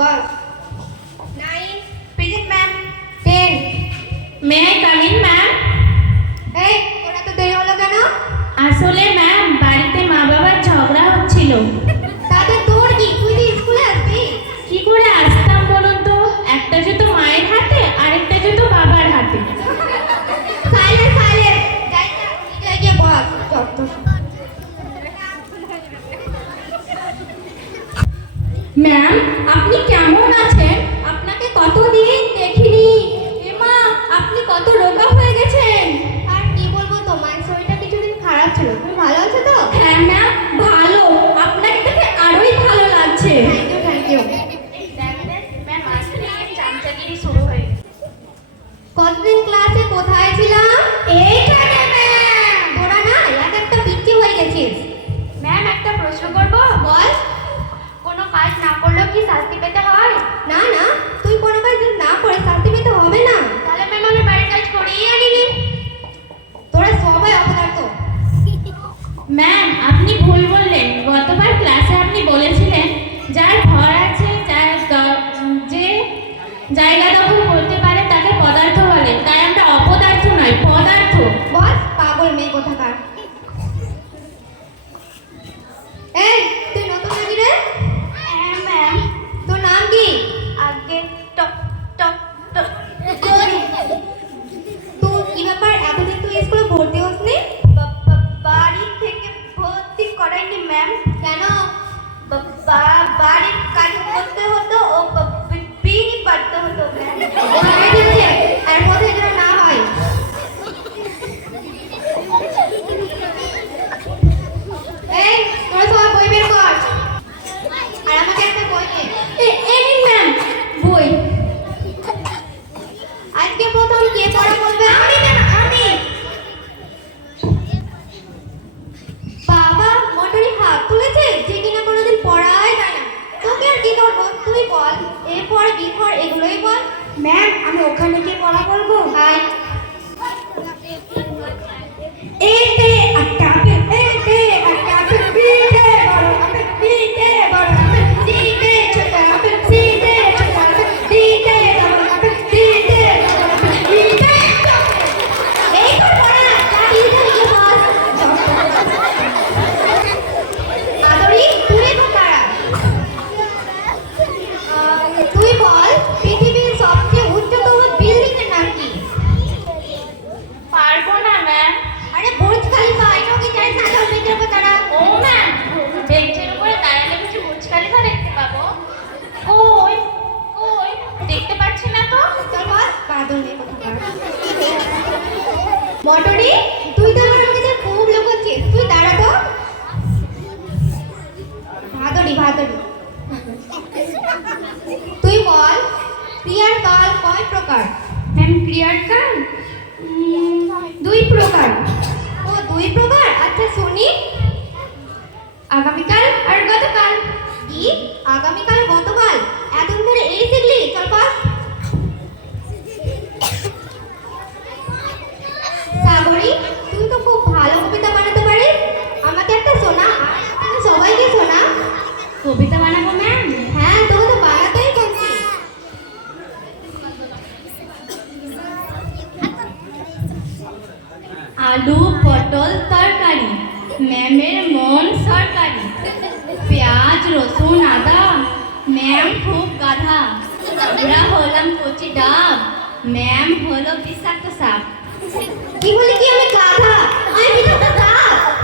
बस 9 present ma'am 10 May I come in, ma'am? এই তোরা তো দেরি হলো কেন? আসলে ম্যাম বাড়িতে মা বাবার ঝগড়া হচ্ছিল। তাতে তোর কি? তুই কি স্কুলে আসবি? কি করে আসতাম বলুন তো? একটা জুতো মায়ের হাতে আরেকটা জুতো বাবার হাতে। সাইলেন্ট সাইলেন্ট যাই না নিজে গিয়ে বস যত ম্যাম আপনি কেমন আছেন? আপনাকে কতদিন দেখিনি। এমা আপনি কত রোগা হয়ে গেছেন। আর কি বলবো, তোমার শরীরটা কিছুদিন খারাপ ছিল, তুমি ভালো আছো তো? হ্যাঁ ম্যাম ভালো, আপনাকে দেখে আরোই ভালো লাগছে। থ্যাংক ইউ ম্যাম আজকে চামচাগিরি শুরু হয়ে গেছে। কতদিন ক্লাসে কোথায় ছিলাম? এইখানে ম্যাম। তোরা না এক একটা পিচ্চি হয়ে গেছিস। ম্যাম একটা প্রশ্ন করব? বল। কোনো কাজ না করলেও কি শাস্তি পেতে হয়? না না, তুই কোনো কাজ যদি না করে শাস্তি পেতে হবে না। তাহলে ম্যাম আমি বাড়ির কাজ করিয়ে আনিনি। তোরা সবাই অপদার্থ। ম্যাম আপনি ভুল বললেন। গতবার ক্লাসে আপনি বলেছিলেন যার ঘর আছে, যে জায়গা দখল করতে পারে তাকে পদার্থ বলে। তাই আমরা অপদার্থ নয়, পদার্থ। বস পাগল মেয়ে কোথাকার। এই তুই নতুন নাকি রে? হ্যাঁ ম্যাম। তোর নাম কি? আগে টক টক টক। তুই কি ব্যাপার, এতদিন তুই স্কুলে ভর্তি হসনি? বাড়ি থেকে ভর্তি করাইনি ম্যাম। কেন? বাড়ির কাজ করতে হতো ও বিড়ি পাড়তে হতো ম্যাম। ঠিক আছে, এর মধ্যে যেন না হয়। এই তোরা সবাই বই বের কর, আর আমাকে একটা বই দে। এই নিন ম্যাম বই। আজকে প্রথম কে পড়া বলবে? আমি ম্যাম, আমি। বাবা মোটরি হাত তুলেছে, যে কিনা কোনোদিন পড়াই যায় না। তোকে আর কি করবো, তুই বল। এ ফর বি ফর এগুলোই বল। ম্যাম আমি ওখানে গিয়ে পড়া বলবো। হাই এতে একটা আপেল, এতে একটা আপেল, বিতে বড় আপেল, বিতে বড় আপেল, সিতে ছোট আপেল, সিতে ছোট আপেল, ডিতে বড় আপেল, ডিতে বড় আপেল, ডিতে এই তো পড়া, যা ইধর গিয়ে বস। আদরি তুই তো তারা। তুই বল পৃথিবীর সবচেয়ে উচ্চতম বিল্ডিং এর নাম কি? পারবো না ম্যাম। আরে বুর্জ খলিফা, এটাও কি জানিস না? চল বেঁচে যাবো তারা। ও ম্যাম বেঞ্চের উপরে দাঁড়ালে কিছু বুর্জ খলিফা দেখতে পাবো? কই কই দেখতে পাচ্ছি না তো। চল বস, বাদল নেই কোথাকার। মটরি তুই তো আমার কাছে খুব লুকোচ্ছিস, তুই দাঁড়া তো। ভাদরি ভাদরি তুই বল ক্রিয়ার কাল কয় প্রকার? ম্যাম ক্রিয়ার কাল 2 প্রকার। ও 2 প্রকার, আচ্ছা শুনি। আগামীকাল আর গতকাল। কি আগামীকাল গতকাল? এতদিন ধরে এই শিখলি? চল পাস। সাগরি তুই তো খুব ভালো কবিতা বানাতে পারিস, আমাকে একটা শোনা, আর সবাইকে শোনা। কবিতা বানাবো ম্যাম? হ্যাঁ তোকে তো বানাতেই বলছি। আলু পটল তরকারি, ম্যামের মন সরকারি, পেঁয়াজ রসুন আদা, ম্যাম খুব গাধা, আমরা হলাম কচি ডাব, ম্যাম হলো বিষাক্ত সাপ। কি বলি কি আমি গাধা? আমি তো গাধা।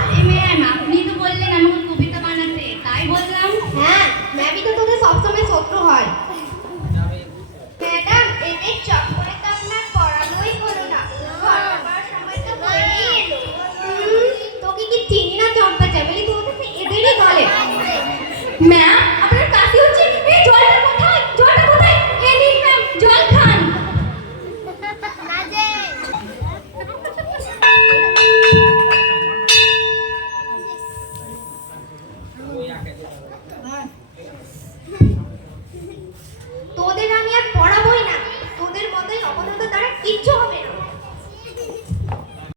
আরে ম্যাম আপনি তো বললেন আমাকে কবিতা বানাতে, তাই বললাম। হ্যাঁ ম্যামই তো তোদের সবসময় শত্রু হয়। ম্যাডাম এদের চক্করে তো আপনার পড়ানোই হলো না, ঘর যাবার সময় তো হয়েই এলো। তোকে কি চিনি না চম্পা চামেলি, তো এদেরই দলে। ম্যাম আপনার কাশি হচ্ছে, এই জলটা কোথায়, জলটা কোথায়? এই নিন ম্যাম জল খান। তোদের আমি আর পড়াবোই না, তোদের মতোই অপদার্থ দ্বারা কিচ্ছু হবে না।